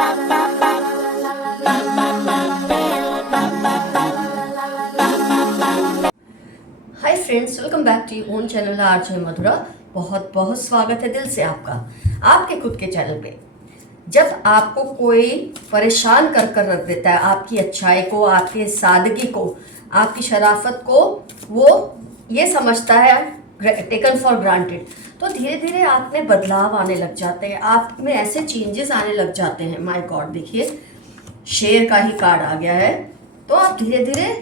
Hi friends, welcome back to your own channel RJ Madhura. बहुत बहुत स्वागत है दिल से आपका आपके खुद के चैनल पे। जब आपको कोई परेशान कर कर रख देता है, आपकी अच्छाई को, आपकी सादगी को, आपकी शराफत को, वो ये समझता है टेकन फॉर ग्रांटेड, तो धीरे धीरे आप में बदलाव आने लग जाते हैं, आप में ऐसे चेंजेस आने लग जाते हैं। माय गॉड, देखिए शेर का ही कार्ड आ गया है। तो आप धीरे धीरे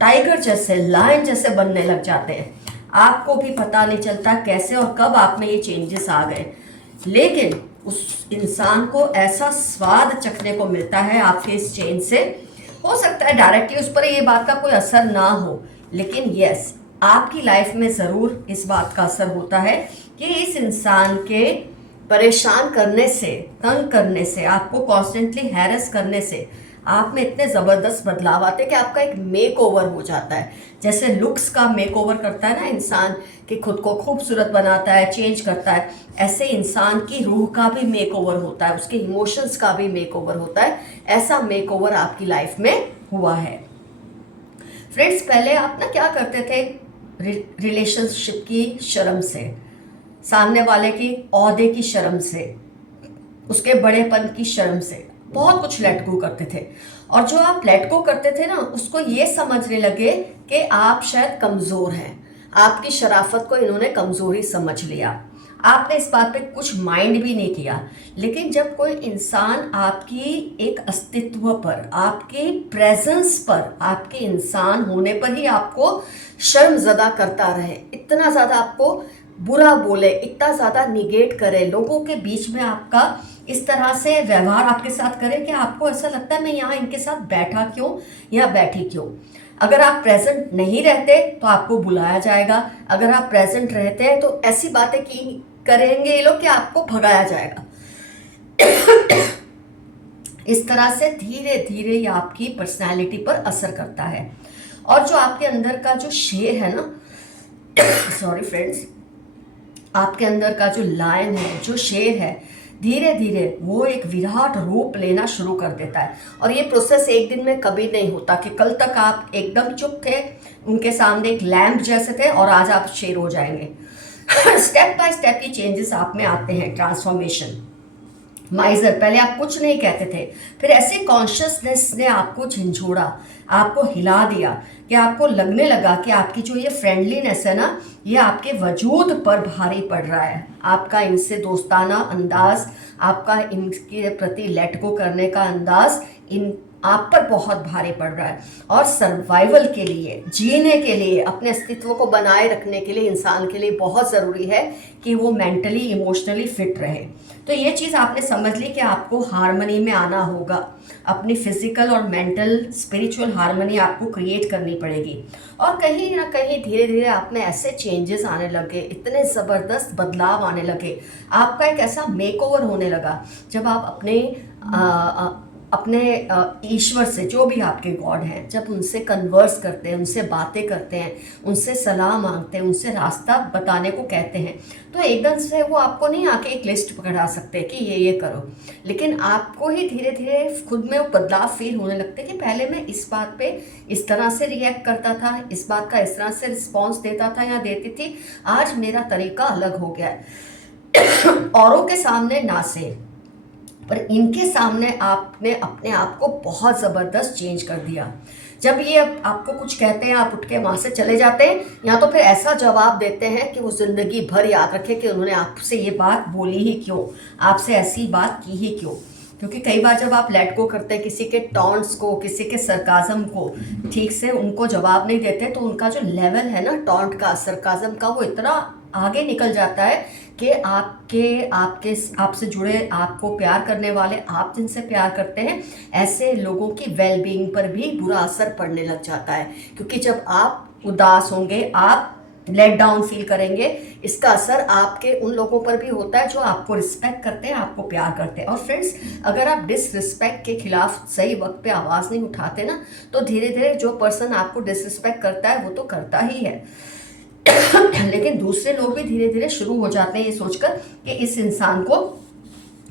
टाइगर जैसे, लायन जैसे बनने लग जाते हैं। आपको भी पता नहीं चलता कैसे और कब आप में ये चेंजेस आ गए, लेकिन उस इंसान को ऐसा स्वाद चखने को मिलता है आपके इस चेंज से। हो सकता है डायरेक्टली उस पर ये बात का कोई असर ना हो, लेकिन यस, आपकी लाइफ में ज़रूर इस बात का असर होता है कि इस इंसान के परेशान करने से, तंग करने से, आपको कॉन्स्टेंटली हैरेस करने से आप में इतने ज़बरदस्त बदलाव आते हैं कि आपका एक मेक ओवर हो जाता है। जैसे लुक्स का मेक ओवर करता है ना इंसान, कि खुद को खूबसूरत बनाता है, चेंज करता है, ऐसे इंसान की रूह का भी मेक ओवर होता है, उसके इमोशंस का भी मेक ओवर होता है। ऐसा मेक ओवर आपकी लाइफ में हुआ है। फ्रेंड्स, पहले आप ना क्या करते थे, रिलेशनशिप की शर्म से, सामने वाले की ओहदे की शर्म से, उसके बड़ेपन की शर्म से बहुत कुछ लेट गो करते थे। और जो आप लेट गो करते थे ना, उसको ये समझने लगे कि आप शायद कमज़ोर हैं, आपकी शराफत को इन्होंने कमज़ोरी समझ लिया। आपने इस बात पे कुछ माइंड भी नहीं किया, लेकिन जब कोई इंसान आपकी एक अस्तित्व पर, आपके प्रेजेंस पर, आपके इंसान होने पर ही आपको शर्मज़दा करता रहे, इतना ज़्यादा आपको बुरा बोले, इतना ज़्यादा निगेट करे, लोगों के बीच में आपका इस तरह से व्यवहार आपके साथ करे कि आपको ऐसा लगता है मैं यहाँ इनके साथ बैठा क्यों या बैठी क्यों। अगर आप प्रेजेंट नहीं रहते तो आपको बुलाया जाएगा, अगर आप प्रेजेंट रहते हैं तो ऐसी बातें की करेंगे ये लोग कि आपको भगाया जाएगा। इस तरह से धीरे धीरे ये आपकी पर्सनैलिटी पर असर करता है। और जो आपके अंदर का जो शेर है ना, सॉरी फ्रेंड्स, आपके अंदर का जो लायन है, जो शेर है, धीरे धीरे वो एक विराट रूप लेना शुरू कर देता है। और ये प्रोसेस एक दिन में कभी नहीं होता कि कल तक आप एकदम चुप थे, उनके सामने एक लैम्प जैसे थे, और आज आप शेर हो जाएंगे। स्टेप बाय स्टेप ये चेंजेस आप में आते हैं, ट्रांसफॉर्मेशन। माइजर, पहले आप कुछ नहीं कहते थे, फिर ऐसे कॉन्शियसनेस ने आपको झंझोड़ा, आपको हिला दिया कि आपको लगने लगा कि आपकी जो ये फ्रेंडलीनेस है ना, ये आपके वजूद पर भारी पड़ रहा है। आपका इनसे दोस्ताना अंदाज, आपका इनके प्रति लेट गो करने का अंदाज इन आप पर बहुत भारी पड़ रहा है। और सर्वाइवल के लिए, जीने के लिए, अपने अस्तित्व को बनाए रखने के लिए इंसान के लिए बहुत ज़रूरी है कि वो मेंटली, इमोशनली फिट रहे। तो ये चीज़ आपने समझ ली कि आपको हार्मनी में आना होगा, अपनी फिजिकल और मेंटल स्पिरिचुअल हार्मनी आपको क्रिएट करनी पड़ेगी। और कहीं ना कहीं धीरे धीरे आप में ऐसे चेंजेस आने लगे, इतने ज़बरदस्त बदलाव आने लगे, आपका एक ऐसा मेक ओवर होने लगा जब आप अपने ईश्वर से, जो भी आपके गॉड हैं, जब उनसे कन्वर्स करते हैं, उनसे बातें करते हैं, उनसे सलाह मांगते हैं, उनसे रास्ता बताने को कहते हैं, तो एकदम से वो आपको नहीं आके एक लिस्ट पकड़ा सकते कि ये करो, लेकिन आपको ही धीरे धीरे खुद में वो बदलाव फील होने लगते कि पहले मैं इस बात पे इस तरह से रिएक्ट करता था, इस बात का इस तरह से रिस्पॉन्स देता था या देती थी, आज मेरा तरीका अलग हो गया है। औरों के सामने ना से, पर इनके सामने आपने अपने आप को बहुत ज़बरदस्त चेंज कर दिया। जब ये आपको कुछ कहते हैं, आप उठ के वहाँ से चले जाते हैं, या तो फिर ऐसा जवाब देते हैं कि वो ज़िंदगी भर याद रखे कि उन्होंने आपसे ये बात बोली ही क्यों, आपसे ऐसी बात की ही क्यों। क्योंकि कई बार जब आप लेट गो करते हैं किसी के टॉन्ट्स को, किसी के सरकाज़म को, ठीक से उनको जवाब नहीं देते, तो उनका जो लेवल है ना टॉन्ट का, सरकाज़म का, वो इतना आगे निकल जाता है कि आपसे जुड़े, आपको प्यार करने वाले, आप जिनसे प्यार करते हैं, ऐसे लोगों की वेलबींग पर भी बुरा असर पड़ने लग जाता है। क्योंकि जब आप उदास होंगे, आप लेट डाउन फील करेंगे, इसका असर आपके उन लोगों पर भी होता है जो आपको रिस्पेक्ट करते हैं, आपको प्यार करते हैं। और फ्रेंड्स, अगर आप डिसरिस्पेक्ट के खिलाफ सही वक्त पे आवाज़ नहीं उठाते ना, तो धीरे धीरे जो पर्सन आपको डिसरिस्पेक्ट करता है वो तो करता ही है, लेकिन दूसरे लोग भी धीरे धीरे शुरू हो जाते हैं ये सोचकर कि इस इंसान को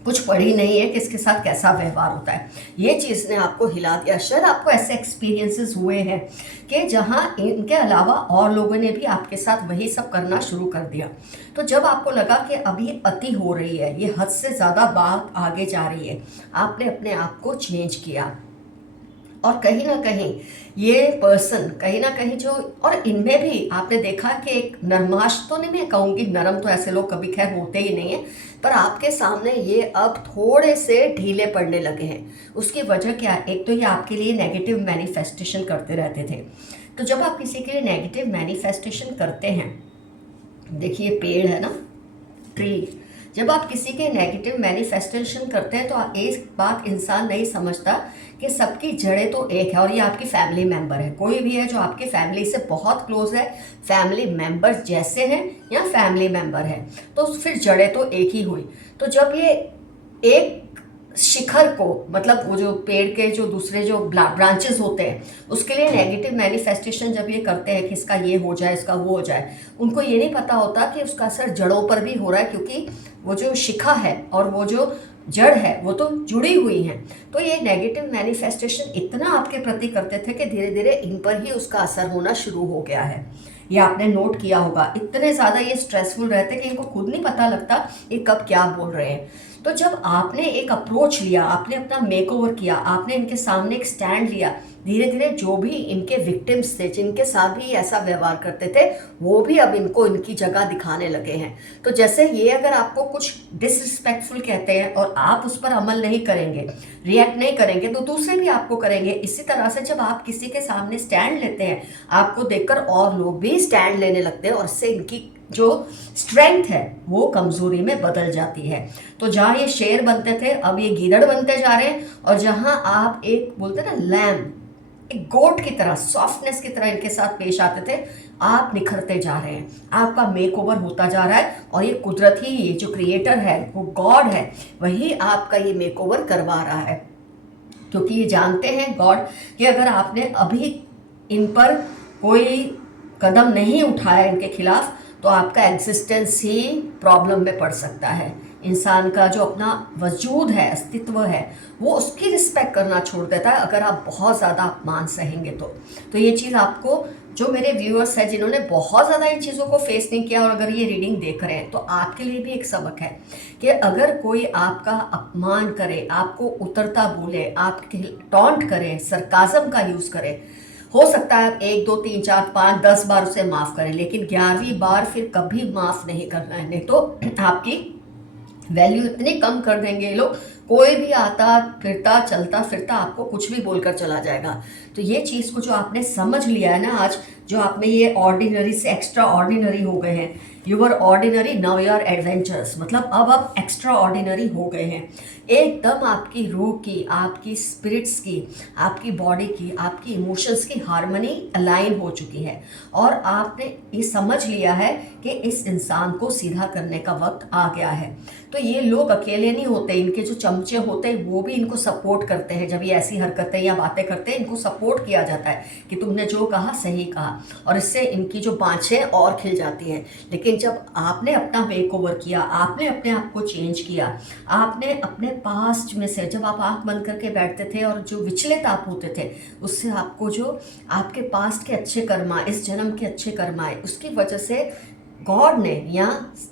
कुछ पढ़ी नहीं है कि इसके साथ कैसा व्यवहार होता है। ये चीज़ ने आपको हिला दिया। शायद आपको ऐसे एक्सपीरियंसेस हुए हैं कि जहाँ इनके अलावा और लोगों ने भी आपके साथ वही सब करना शुरू कर दिया। तो जब आपको लगा कि अब ये अति हो रही है, ये हद से ज़्यादा बात आगे जा रही है, आपने अपने आप को चेंज किया। और कहीं ना कहीं ये पर्सन कहीं ना कहीं जो, और इनमें भी आपने देखा कि एक नरमाश तो नहीं मैं कहूँगी, नरम तो ऐसे लोग कभी खैर होते ही नहीं है, पर आपके सामने ये अब थोड़े से ढीले पड़ने लगे हैं। उसकी वजह क्या है? एक तो ये आपके लिए नेगेटिव मैनिफेस्टेशन करते रहते थे। तो जब आप किसी के लिए नेगेटिव मैनिफेस्टेशन करते हैं, देखिए पेड़ है ना, ट्री, जब आप किसी के नेगेटिव मैनिफेस्टेशन करते हैं तो एक बात इंसान नहीं समझता कि सबकी जड़ें तो एक है, और ये आपकी फैमिली मेंबर है। कोई भी है जो आपकी फैमिली से बहुत क्लोज है, फैमिली मेंबर जैसे हैं या फैमिली मेंबर है, तो फिर जड़ें तो एक ही हुई। तो जब ये एक शिखर को, मतलब वो जो पेड़ के जो दूसरे जो ब्रांचेस होते हैं, उसके लिए नेगेटिव मैनिफेस्टेशन जब ये करते हैं कि इसका ये हो जाए, इसका वो हो जाए, उनको ये नहीं पता होता कि उसका असर जड़ों पर भी हो रहा है, क्योंकि वो जो शिखा है और वो जो जड़ है वो तो जुड़ी हुई हैं। तो ये नेगेटिव मैनिफेस्टेशन इतना आपके प्रति करते थे कि धीरे धीरे इन पर ही उसका असर होना शुरू हो गया है। ये आपने नोट किया होगा, इतने ज़्यादा ये स्ट्रेसफुल रहते कि इनको खुद नहीं पता लगता ये कब क्या बोल रहे हैं। तो जब आपने एक अप्रोच लिया, आपने अपना मेकओवर किया, आपने इनके सामने एक स्टैंड लिया, धीरे धीरे जो भी इनके विक्टिम्स थे, जिनके साथ भी ऐसा व्यवहार करते थे, वो भी अब इनको इनकी जगह दिखाने लगे हैं। तो जैसे ये अगर आपको कुछ डिसरिस्पेक्टफुल कहते हैं और आप उस पर अमल नहीं करेंगे, रिएक्ट नहीं करेंगे, तो दूसरे भी आपको करेंगे। इसी तरह से जब आप किसी के सामने स्टैंड लेते हैं, आपको देखकर और लोग भी स्टैंड लेने लगते हैं, और इससे इनकी जो स्ट्रेंथ है वो कमजोरी में बदल जाती है। तो जहाँ ये शेर बनते थे, अब ये गीदड़ बनते जा रहे हैं, और जहाँ आप एक बोलते ना लैम, एक गोट की तरह, सॉफ्टनेस की तरह इनके साथ पेश आते थे, आप निखरते जा रहे हैं, आपका मेकओवर होता जा रहा है। और ये कुदरत ही, ये जो क्रिएटर है, वो गॉड है, वही आपका ये मेकओवर करवा रहा है। क्योंकि ये जानते हैं गॉड कि अगर आपने अभी इन पर कोई कदम नहीं उठाया इनके खिलाफ, तो आपका एग्जिस्टेंस ही प्रॉब्लम में पड़ सकता है। इंसान का जो अपना वजूद है, अस्तित्व है, वो उसकी रिस्पेक्ट करना छोड़ देता है अगर आप बहुत ज़्यादा अपमान सहेंगे तो ये चीज़ आपको, जो मेरे व्यूअर्स हैं जिन्होंने बहुत ज़्यादा इन चीज़ों को फेस नहीं किया और अगर ये रीडिंग देख रहे हैं, तो आपके लिए भी एक सबक है कि अगर कोई आपका अपमान करे, आपको उतरता बोले, आपके टॉन्ट करे, सरकाज़म का यूज़ करे, हो सकता है आप 1 2 3 4 5 10 बार उसे माफ़ करें, लेकिन 11वीं बार फिर कभी माफ़ नहीं करना है, नहीं तो आपकी वैल्यू इतनी कम कर देंगे ये लोग, कोई भी आता फिरता चलता फिरता आपको कुछ भी बोलकर चला जाएगा। तो ये चीज़ को जो आपने समझ लिया है ना आज, जो आपने ये ऑर्डिनरी से एक्स्ट्रा ऑर्डिनरी हो गए हैं, you were ordinary now you are adventurous, मतलब अब आप एक्स्ट्रा ऑर्डिनरी हो गए हैं। एकदम आपकी रूह की, आपकी स्पिरिट्स की, आपकी बॉडी की, आपकी इमोशंस की हार्मनी अलाइन हो चुकी है, और आपने ये समझ लिया है कि इस इंसान को सीधा करने का वक्त आ गया है। तो ये लोग अकेले नहीं होते, इनके जो चमचे होते हैं वो भी इनको सपोर्ट करते हैं। जब ये ऐसी हरकतें या बातें करते हैं, इनको सपोर्ट किया जाता है कि तुमने जो कहा सही कहा, और इससे इनकी जो बाँछें और खिल जाती हैं। लेकिन जब आपने अपना मेकओवर किया, आपने अपने आप को चेंज किया, आपने अपने पास्ट में से, जब आप आँख बंद करके बैठते थे और जो विचलित आप होते थे, उससे आपको जो आपके पास्ट के अच्छे कर्म आए, इस जन्म के अच्छे कर्म आए, उसकी वजह से गॉड ने या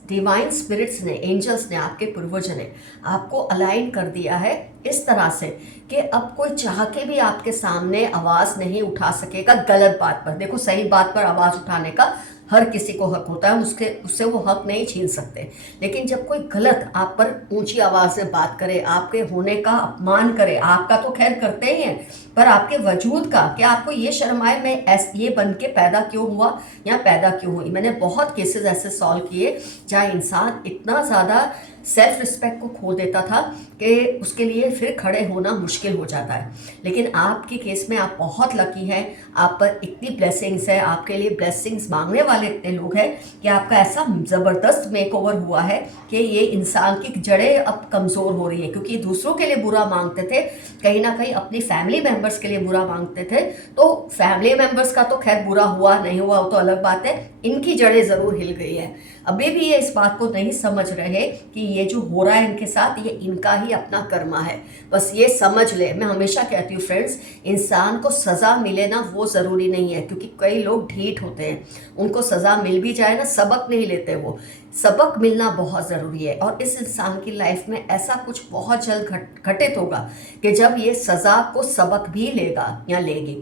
डिवाइन स्पिरिट्स ने, एंजल्स ने, आपके पूर्वजों ने आपको अलाइन कर दिया है इस तरह से कि अब कोई चाह के भी आपके सामने आवाज़ नहीं उठा सकेगा गलत बात पर। देखो, सही बात पर आवाज़ उठाने का हर किसी को हक होता है, उससे वो हक नहीं छीन सकते। लेकिन जब कोई गलत आप पर ऊंची आवाज़ से बात करे, आपके होने का अपमान करे, आपका तो खैर करते ही हैं, पर आपके वजूद का, क्या आपको ये शर्म आए मैं ये बन के पैदा क्यों हुआ या पैदा क्यों हुई। मैंने बहुत केसेस ऐसे सॉल्व किए जहाँ इंसान इतना ज़्यादा सेल्फ रिस्पेक्ट को खो देता था कि उसके लिए फिर खड़े होना मुश्किल हो जाता है। लेकिन आपके केस में आप बहुत लकी हैं, आप पर इतनी ब्लेसिंग्स है, आपके लिए ब्लेसिंग्स मांगने वाले इतने लोग हैं कि आपका ऐसा ज़बरदस्त मेकओवर हुआ है कि ये इंसान की जड़ें अब कमज़ोर हो रही है। क्योंकि दूसरों के लिए बुरा मांगते थे, कहीं ना कहीं अपनी फैमिली मेम्बर्स के लिए बुरा मांगते थे, तो फैमिली मेम्बर्स का तो खैर बुरा हुआ नहीं हुआ वो तो अलग बात है, इनकी जड़ें ज़रूर हिल गई है। अभी भी ये इस बात को नहीं समझ रहे कि ये जो हो रहा है इनके साथ ये इनका ही अपना कर्मा है। बस ये समझ ले। मैं हमेशा कहती हूँ फ्रेंड्स, इंसान को सज़ा मिले ना वो ज़रूरी नहीं है, क्योंकि कई लोग ढीठ होते हैं, उनको सज़ा मिल भी जाए ना सबक नहीं लेते। वो सबक मिलना बहुत ज़रूरी है, और इस इंसान की लाइफ में ऐसा कुछ बहुत जल्द घटित होगा कि जब ये सज़ा को सबक भी लेगा या लेगी।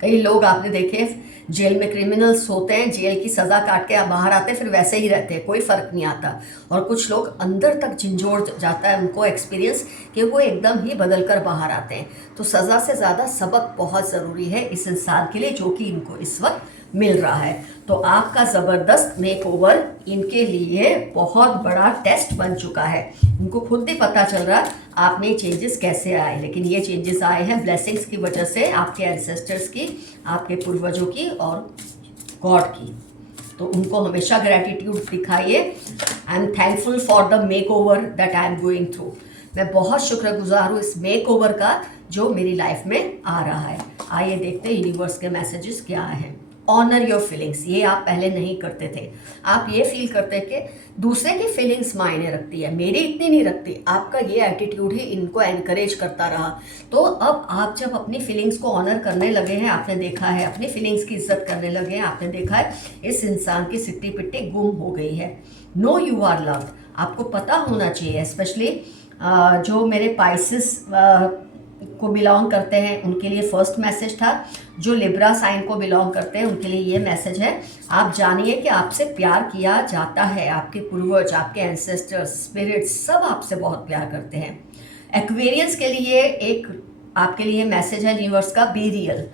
कई लोग आपने देखे जेल में क्रिमिनल्स होते हैं, जेल की सज़ा काट के बाहर आते हैं, फिर वैसे ही रहते हैं, कोई फ़र्क नहीं आता। और कुछ लोग अंदर तक झंझोड़ जाता है उनको एक्सपीरियंस, कि वो एकदम ही बदल कर बाहर आते हैं। तो सज़ा से ज़्यादा सबक बहुत ज़रूरी है इस इंसान के लिए, जो कि इनको इस वक्त मिल रहा है। तो आपका ज़बरदस्त मेकओवर इनके लिए बहुत बड़ा टेस्ट बन चुका है। इनको खुद भी पता चल रहा है आप में चेंजेस कैसे आए, लेकिन ये चेंजेस आए हैं ब्लेसिंग्स की वजह से, आपके एंसेस्टर्स की, आपके पूर्वजों की और गॉड की। तो उनको हमेशा ग्रैटिट्यूड दिखाइए। I am thankful for the makeover that I am going through. मैं बहुत शुक्रगुजार हूँ इस मेकओवर का जो मेरी लाइफ में आ रहा है। आइए देखते हैं यूनिवर्स के मैसेजेस क्या हैं। ऑनर योर फीलिंग्स, ये आप पहले नहीं करते थे। आप ये फील करते कि दूसरे की फीलिंग्स मायने रखती है, मेरी इतनी नहीं रखती। आपका ये एटीट्यूड ही इनको एनकरेज करता रहा। तो अब आप जब अपनी फीलिंग्स को ऑनर करने लगे हैं, आपने देखा है अपनी फीलिंग्स की इज्जत करने लगे हैं, आपने देखा है इस इंसान की सिट्टी पिट्टी गुम हो गई है। नो यू आर लव्ड, आपको पता होना चाहिए। स्पेशली जो मेरे पाइसिस को बिलोंग करते हैं उनके लिए फर्स्ट मैसेज था। जो लिब्रा साइन को बिलोंग करते हैं उनके लिए ये मैसेज है, आप जानिए कि आपसे प्यार किया जाता है। आपके पूर्वज, आपके एंसेस्टर्स, स्पिरिट्स सब आपसे बहुत प्यार करते हैं। एक्वेरियंस के लिए एक आपके लिए मैसेज है यूनिवर्स का, बी रियल।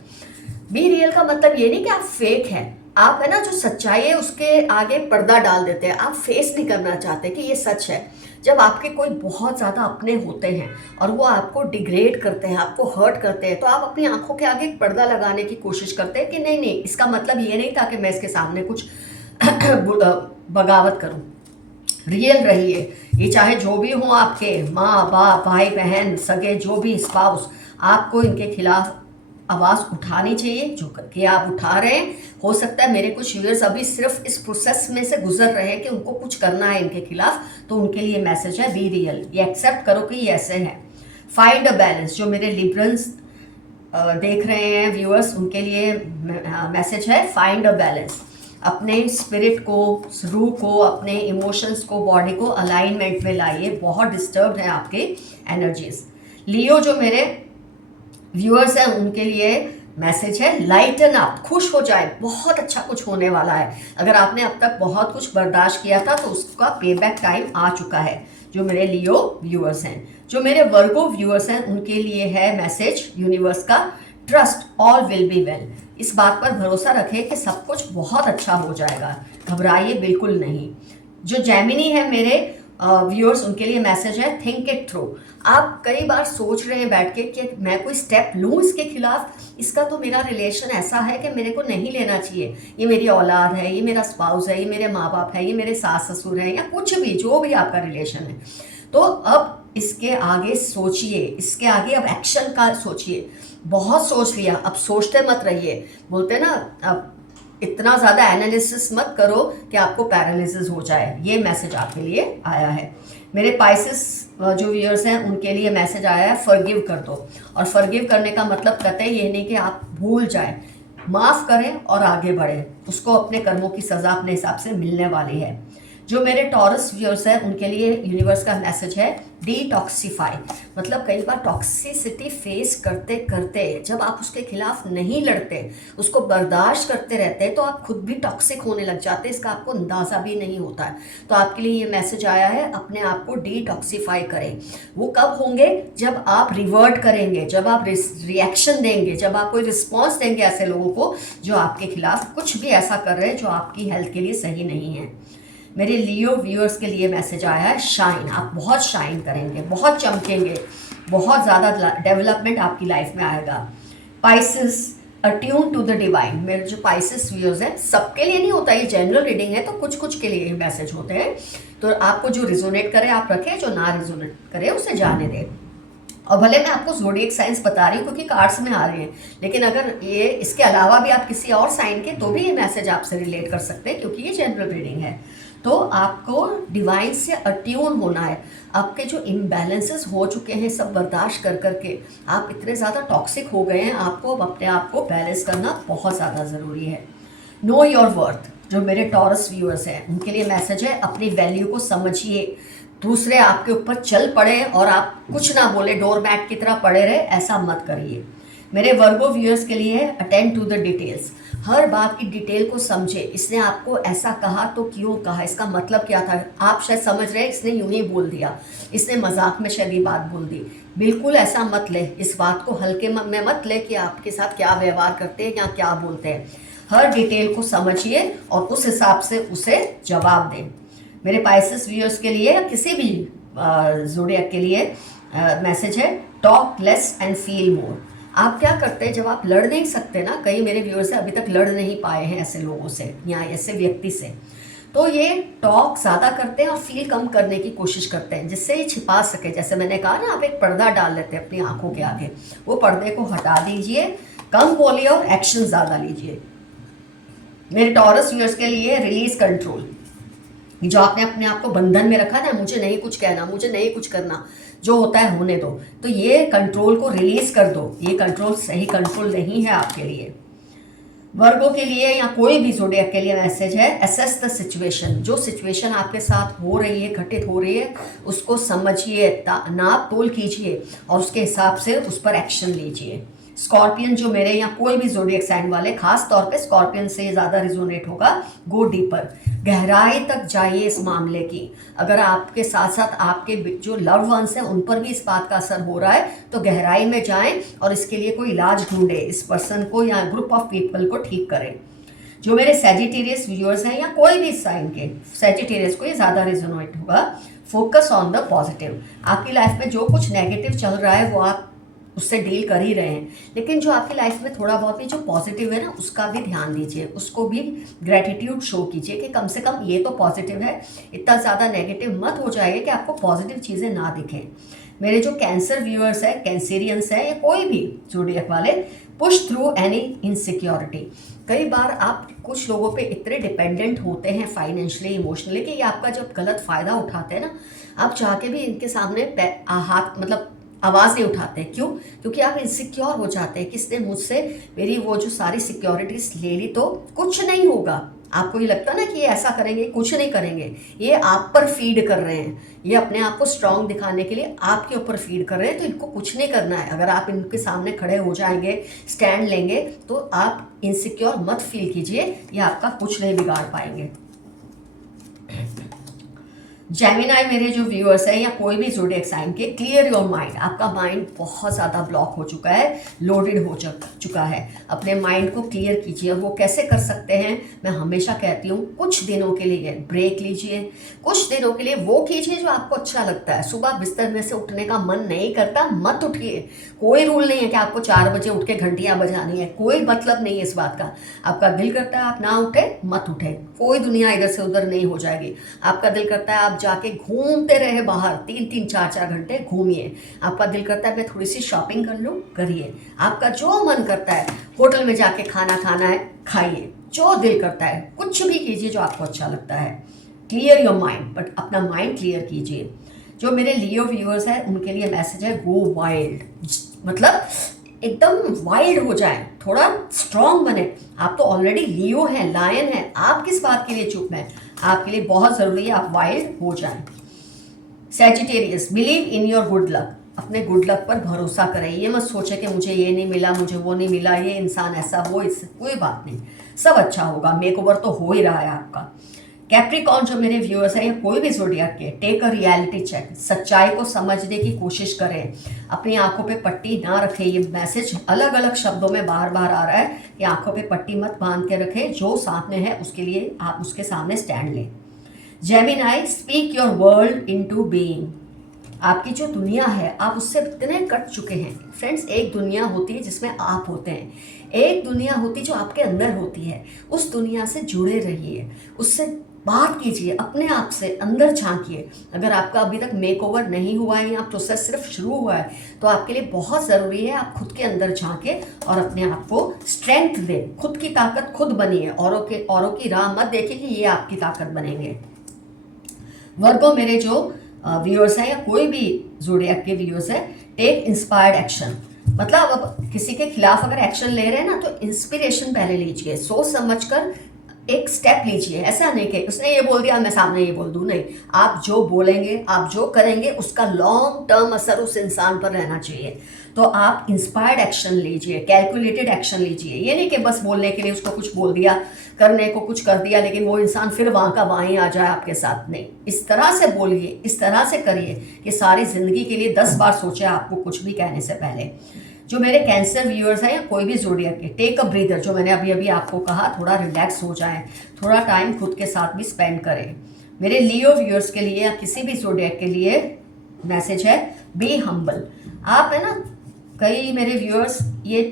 बी रियल का मतलब ये नहीं कि आप फेक हैं, आप है ना जो सच्चाई है उसके आगे पर्दा डाल देते हैं, आप फेस नहीं करना चाहते कि ये सच है। जब आपके कोई बहुत ज़्यादा अपने होते हैं और वो आपको डिग्रेड करते हैं, आपको हर्ट करते हैं, तो आप अपनी आंखों के आगे एक पर्दा लगाने की कोशिश करते हैं कि नहीं नहीं, इसका मतलब ये नहीं था कि मैं इसके सामने कुछ बगावत करूं। रियल रहिए। ये चाहे जो भी हो, आपके माँ बाप, भाई बहन, सगे, जो भी स्पाउस, आपको इनके खिलाफ आवाज़ उठानी चाहिए, जो कि आप उठा रहे हैं। हो सकता है मेरे कुछ व्यूअर्स अभी सिर्फ इस प्रोसेस में से गुजर रहे हैं कि उनको कुछ करना है इनके खिलाफ, तो उनके लिए मैसेज है बी रियल। ये एक्सेप्ट करो कि ये ऐसे हैं। फाइंड अ बैलेंस, जो मेरे लिबरल्स देख रहे हैं व्यूअर्स, उनके लिए मैसेज है फाइंड अ बैलेंस। अपने स्पिरिट को, रूह को, अपने इमोशंस को, बॉडी को अलाइनमेंट में लाइए। बहुत डिस्टर्ब है आपके एनर्जीज। लियो जो मेरे व्यूअर्स हैं उनके लिए मैसेज है लाइटन अप, खुश हो जाए, बहुत अच्छा कुछ होने वाला है। अगर आपने अब तक बहुत कुछ बर्दाश्त किया था तो उसका पेबैक टाइम आ चुका है। जो मेरे लियो व्यूअर्स हैं, जो मेरे वर्गो व्यूअर्स हैं उनके लिए है मैसेज यूनिवर्स का, trust all will be well. इस बात पर भरोसा रखें कि सब कुछ बहुत अच्छा हो जाएगा, घबराइए बिल्कुल नहीं। जो जैमिनी है मेरे व्यूअर्स उनके लिए मैसेज है थिंक इट थ्रू। आप कई बार सोच रहे हैं बैठ के कि मैं कोई स्टेप लूँ इसके खिलाफ, इसका तो मेरा रिलेशन ऐसा है कि मेरे को नहीं लेना चाहिए, ये मेरी औलाद है, ये मेरा स्पाउस है, ये मेरे माँ बाप है, ये मेरे सास ससुर हैं, या कुछ भी जो भी आपका रिलेशन है। तो अब इसके आगे सोचिए, इसके आगे अब एक्शन का सोचिए। बहुत सोच लिया, अब सोचते मत रहिए। बोलते हैं ना, अब इतना ज़्यादा एनालिसिस मत करो कि आपको पैरालिसिस हो जाए। ये मैसेज आपके लिए आया है। मेरे पाइसिस जो व्यूअर्स हैं उनके लिए मैसेज आया है फॉरगिव कर दो। और फॉरगिव करने का मतलब कतई ये नहीं कि आप भूल जाएं, माफ़ करें और आगे बढ़ें। उसको अपने कर्मों की सज़ा अपने हिसाब से मिलने वाली है। जो मेरे टॉरस व्यूअर्स हैं उनके लिए यूनिवर्स का मैसेज है डिटॉक्सिफाई। मतलब कई बार टॉक्सिसिटी फेस करते करते जब आप उसके खिलाफ नहीं लड़ते, उसको बर्दाश्त करते रहते हैं, तो आप खुद भी टॉक्सिक होने लग जाते हैं, इसका आपको अंदाज़ा भी नहीं होता है। तो आपके लिए ये मैसेज आया है, अपने आप को डिटॉक्सिफाई करें। वो कब होंगे? जब आप रिवर्ट करेंगे, जब आप रिएक्शन देंगे, जब आप कोई रिस्पॉन्स देंगे ऐसे लोगों को जो आपके खिलाफ कुछ भी ऐसा कर रहे हैं जो आपकी हेल्थ के लिए सही नहीं है। मेरे लियो व्यूअर्स के लिए मैसेज आया है शाइन। आप बहुत शाइन करेंगे, बहुत चमकेंगे, बहुत ज़्यादा डेवलपमेंट आपकी लाइफ में आएगा। Pisces attune to the divine. मेरे जो पाइसिस व्यूअर्स हैं सबके लिए नहीं होता, ये जनरल रीडिंग है, तो कुछ कुछ के लिए ही मैसेज होते हैं। तो आपको जो रिजोनेट करे आप रखें, जो ना रिजोनेट करे उसे जाने दें। और भले मैं आपको ज़ोडिएक साइंस बता रही हूँ क्योंकि कार्ड्स में आ रहे हैं, लेकिन अगर ये इसके अलावा भी आप किसी और साइन के तो भी ये मैसेज आपसे रिलेट कर सकते हैं, क्योंकि ये जनरल रीडिंग है। तो आपको डिवाइन से अट्यून होना है। आपके जो इम्बैलेंसेस हो चुके हैं सब बर्दाश्त कर करके आप इतने ज़्यादा टॉक्सिक हो गए हैं, आपको अपने आप को बैलेंस करना बहुत ज़्यादा ज़रूरी है। नो योर वर्थ, जो मेरे टॉरस व्यूअर्स हैं उनके लिए मैसेज है, अपनी वैल्यू को समझिए। दूसरे आपके ऊपर चल पड़े और आप कुछ ना बोले, डोर मैट की तरह पड़े रहे, ऐसा मत करिए। मेरे वर्गो व्यूअर्स के लिए अटेंड टू द डिटेल्स, हर बात की डिटेल को समझे। इसने आपको ऐसा कहा तो क्यों कहा, इसका मतलब क्या था। आप शायद समझ रहे हैं इसने यूं ही बोल दिया, इसने मजाक में शायद ये बात बोल दी। बिल्कुल ऐसा मत ले, इस बात को हल्के में मत ले कि आपके साथ क्या व्यवहार करते हैं या क्या बोलते हैं। हर डिटेल को समझिए और उस हिसाब से उसे जवाब दें। मेरे पाइसेस व्यूअर्स के लिए या किसी भी ज़ोडिएक के लिए मैसेज है, talk less and feel more. आप क्या करते हैं जब आप लड़ नहीं सकते ना, कई मेरे व्यूअर्स अभी तक लड़ नहीं पाए हैं ऐसे लोगों से या ऐसे व्यक्ति से, तो ये टॉक ज़्यादा करते हैं और फील कम करने की कोशिश करते हैं जिससे ये छिपा सके। जैसे मैंने कहा ना, आप एक पर्दा डाल लेते हैं अपनी आंखों के आगे, वो पर्दे को हटा दीजिए, कम बोलिए और एक्शन ज़्यादा लीजिए। मेरे टॉरस व्यूअर्स के लिए रिलीज कंट्रोल, जो आपने अपने आप को बंधन में रखा ना, मुझे नहीं कुछ कहना, मुझे नहीं कुछ करना, जो होता है होने दो, तो ये कंट्रोल को रिलीज कर दो। ये कंट्रोल सही कंट्रोल नहीं है आपके लिए। वर्गों के लिए या कोई भी ज़ोडिएक के लिए मैसेज है, असेस द सिचुएशन। जो सिचुएशन आपके साथ हो रही है, घटित हो रही है, उसको समझिए, नाप तोल कीजिए और उसके हिसाब से उस पर एक्शन लीजिए। स्कॉर्पियन, जो मेरे यहाँ कोई भी ज़ोडिएक साइन वाले, खास तौर पे स्कॉर्पियन से ज़्यादा रिजोनेट होगा, गो डीपर, गहराई तक जाइए इस मामले की। अगर आपके साथ साथ आपके जो लव वंस हैं उन पर भी इस बात का असर हो रहा है तो गहराई में जाएं और इसके लिए कोई इलाज ढूंढे, इस पर्सन को या ग्रुप ऑफ पीपल को ठीक करें। जो मेरे सेजिटेरियस व्यूअर्स हैं या कोई भी साइन के, सेजिटेरियस को ये ज़्यादा रिजोनेट होगा, फोकस ऑन द पॉजिटिव। आपकी लाइफ में जो कुछ नेगेटिव चल रहा है वो आप उससे डील कर ही रहे हैं, लेकिन जो आपकी लाइफ में थोड़ा बहुत भी जो पॉजिटिव है ना, उसका भी ध्यान दीजिए, उसको भी ग्रेटिट्यूड शो कीजिए कि कम से कम ये तो पॉजिटिव है। इतना ज़्यादा नेगेटिव मत हो जाइए कि आपको पॉजिटिव चीज़ें ना दिखें। मेरे जो कैंसर व्यूअर्स हैं, कैंसेरियंस हैं या कोई भी ज़ोडिएक वाले, पुश थ्रू एनी इनसिक्योरिटी। कई बार आप कुछ लोगों पे इतने डिपेंडेंट होते हैं फाइनेंशियली, इमोशनली, कि ये आपका जब गलत फ़ायदा उठाते हैं ना, आप चाह के भी इनके सामने हाथ मतलब आवाज़ नहीं उठाते। क्यों? क्योंकि आप इनसिक्योर हो जाते हैं, किसने मुझसे मेरी वो जो सारी सिक्योरिटीज ले ली तो कुछ नहीं होगा। आपको ये लगता ना कि ये ऐसा करेंगे, कुछ नहीं करेंगे, ये आप पर फीड कर रहे हैं, ये अपने आप को स्ट्रांग दिखाने के लिए आपके ऊपर फीड कर रहे हैं, तो इनको कुछ नहीं करना है। अगर आप इनके सामने खड़े हो जाएंगे, स्टैंड लेंगे, तो आप इनसिक्योर मत फील कीजिए, ये आपका कुछ नहीं बिगाड़ पाएंगे। जेमिनाई, मेरे जो व्यूअर्स हैं या कोई भी ज़ोडिएक साइन के, क्लियर योर माइंड। आपका माइंड बहुत ज़्यादा ब्लॉक हो चुका है, लोडेड हो चुका है। अपने माइंड को क्लियर कीजिए। वो कैसे कर सकते हैं? मैं हमेशा कहती हूँ, कुछ दिनों के लिए ब्रेक लीजिए, कुछ दिनों के लिए वो कीजिए जो आपको अच्छा लगता है। सुबह बिस्तर में से उठने का मन नहीं करता, मत उठिए। कोई रूल नहीं है कि आपको 4 बजे उठ के घंटियाँ बजानी है, कोई मतलब नहीं है इस बात का। आपका दिल करता है आप ना उठे, मत उठे, कोई दुनिया इधर से उधर नहीं हो जाएगी। आपका दिल करता है आप जाके घूमते रहे बाहर, 3-3, 4-4 घंटे घूमिए। आपका दिल करता है मैं थोड़ी सी शॉपिंग कर लूँ, करिए। आपका जो मन करता है, होटल में जाके खाना खाना है, खाइए। जो दिल करता है कुछ भी कीजिए जो आपको अच्छा लगता है। क्लियर योर माइंड, बट अपना माइंड क्लियर कीजिए। जो मेरे लियो व्यूअर्स हैं उनके लिए मैसेज है, गो वाइल्ड, मतलब एकदम वाइल्ड हो जाए, थोड़ा स्ट्रांग बने। आप तो ऑलरेडी लियो हैं, लायन हैं, आप किस बात के लिए चुप हैं? आपके लिए बहुत ज़रूरी है आप वाइल्ड हो जाएं। Sagittarius, believe in your good luck. अपने गुड लक पर भरोसा करें। ये मत सोचे कि मुझे ये नहीं मिला, मुझे वो नहीं मिला, ये इंसान ऐसा, वो इससे कोई बात नहीं, सब अच्छा होगा। मेकओवर तो हो ही रहा है आपका। कैप्रिकॉर्न, जो मेरे व्यूअर्स हैं या कोई भी ज़ोडिएक के, टेक अ रियलिटी चेक। सच्चाई को समझने की कोशिश करें, अपनी आंखों पे पट्टी ना रखें। ये मैसेज अलग अलग शब्दों में बार बार आ रहा है कि आंखों पे पट्टी मत बांध के रखें, जो सामने है उसके लिए आप उसके सामने स्टैंड लें। Gemini, speak your world into being. आपकी जो दुनिया है आप उससे इतने कट चुके हैं। फ्रेंड्स, एक दुनिया होती है जिसमें आप होते हैं, एक दुनिया होती जो आपके अंदर होती है। उस दुनिया से जुड़े रहिए, उससे बात कीजिए अपने आप से, अंदर झांकिए। अगर आपका अभी तक मेकओवर नहीं हुआ है या प्रोसेस सिर्फ शुरू हुआ है, तो आपके लिए बहुत ज़रूरी है आप खुद के अंदर झांके और अपने आप को स्ट्रेंथ दें। खुद की ताकत खुद बनिए, औरों की राह मत देखिए कि ये आपकी ताकत बनेंगे। वर्गो, मेरे जो व्यूअर्स हैं या कोई भी ज़ोडिएक के व्यूअर्स हैं, टेक इंस्पायर्ड एक्शन। मतलब अब किसी के खिलाफ अगर एक्शन ले रहे हैं ना, तो इंस्पिरेशन पहले लीजिए, सोच समझ कर एक स्टेप लीजिए। ऐसा नहीं कि उसने ये बोल दिया मैं सामने ये बोल दूं, नहीं। आप जो बोलेंगे, आप जो करेंगे, उसका लॉन्ग टर्म असर उस इंसान पर रहना चाहिए। तो आप इंस्पायर्ड एक्शन लीजिए, कैलकुलेटेड एक्शन लीजिए। ये नहीं कि बस बोलने के लिए उसको कुछ बोल दिया, करने को कुछ कर दिया, लेकिन वो इंसान फिर वहाँ का वहीं आ जाए आपके साथ। नहीं, इस तरह से बोलिए, इस तरह से करिए कि सारी ज़िंदगी के लिए 10 बार सोचे आपको कुछ भी कहने से पहले। जो मेरे कैंसर व्यूअर्स हैं या कोई भी ज़ोडिएक के, टेक अ ब्रीदर, जो मैंने अभी अभी आपको कहा, थोड़ा रिलैक्स हो जाएं, थोड़ा टाइम खुद के साथ भी स्पेंड करें। मेरे लियो व्यूअर्स के लिए या किसी भी ज़ोडिएक के लिए मैसेज है, बी हम्बल। आप है ना, कई मेरे व्यूअर्स ये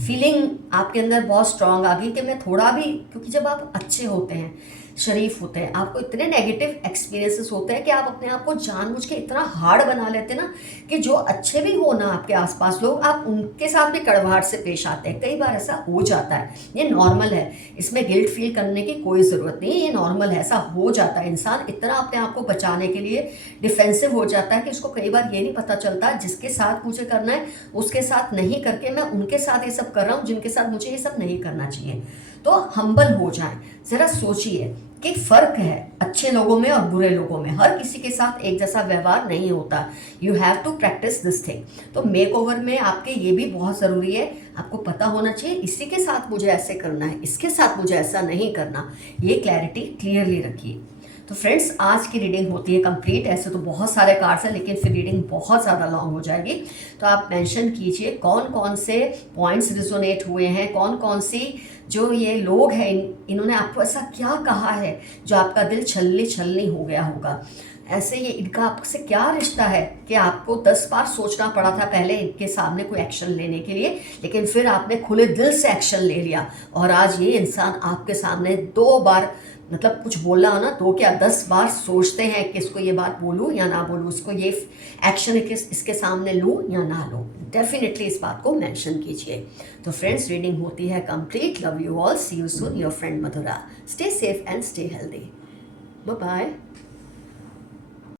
फीलिंग आपके अंदर बहुत स्ट्रांग आ गई कि मैं थोड़ा भी, क्योंकि जब आप अच्छे होते हैं, शरीफ होते हैं, आपको इतने नेगेटिव एक्सपीरियंसेस होते हैं कि आप अपने आप को जानबूझ के इतना हार्ड बना लेते हैं ना, कि जो अच्छे भी हो ना आपके आसपास लोग, आप उनके साथ भी कड़वाहट से पेश आते हैं। कई बार ऐसा हो जाता है, ये नॉर्मल है, इसमें गिल्ट फील करने की कोई ज़रूरत नहीं है, ये नॉर्मल है, ऐसा हो जाता है। इंसान इतना अपने आप को बचाने के लिए डिफेंसिव हो जाता है कि उसको कई बार ये नहीं पता चलता जिसके साथ मुझे करना है उसके साथ नहीं करके मैं उनके साथ ये सब कर रहा हूँ जिनके साथ मुझे ये सब नहीं करना चाहिए। तो हम्बल हो जाएं, ज़रा सोचिए कि फ़र्क है अच्छे लोगों में और बुरे लोगों में। हर किसी के साथ एक जैसा व्यवहार नहीं होता। You have to practice this thing. तो मेक ओवर में आपके ये भी बहुत ज़रूरी है, आपको पता होना चाहिए इसी के साथ मुझे ऐसे करना है, इसके साथ मुझे ऐसा नहीं करना। ये क्लैरिटी क्लियरली रखिए। तो फ्रेंड्स, आज की रीडिंग होती है कंप्लीट। ऐसे तो बहुत सारे कार्ड्स हैं, लेकिन फिर रीडिंग बहुत ज़्यादा लॉन्ग हो जाएगी। तो आप मेंशन कीजिए कौन कौन से पॉइंट्स रिजोनेट हुए हैं, कौन कौन सी जो ये लोग हैं इन्होंने आपको ऐसा क्या कहा है जो आपका दिल छलनी छलनी हो गया होगा। ऐसे ये इनका आपसे क्या रिश्ता है कि आपको 10 बार सोचना पड़ा था पहले इनके सामने कोई एक्शन लेने के लिए, लेकिन फिर आपने खुले दिल से एक्शन ले लिया और आज ये इंसान आपके सामने 2 बार, मतलब कुछ बोलना हो ना, 2 क्या 10 बार सोचते हैं कि इसको ये बात बोलूँ या ना बोलूँ, इसको ये एक्शन इसके सामने लूँ या ना लूँ। डेफिनेटली इस बात को मेंशन कीजिए। तो फ्रेंड्स, रीडिंग होती है complete. Love you all, see you soon, your friend Madhura. Stay safe and stay healthy. Bye bye.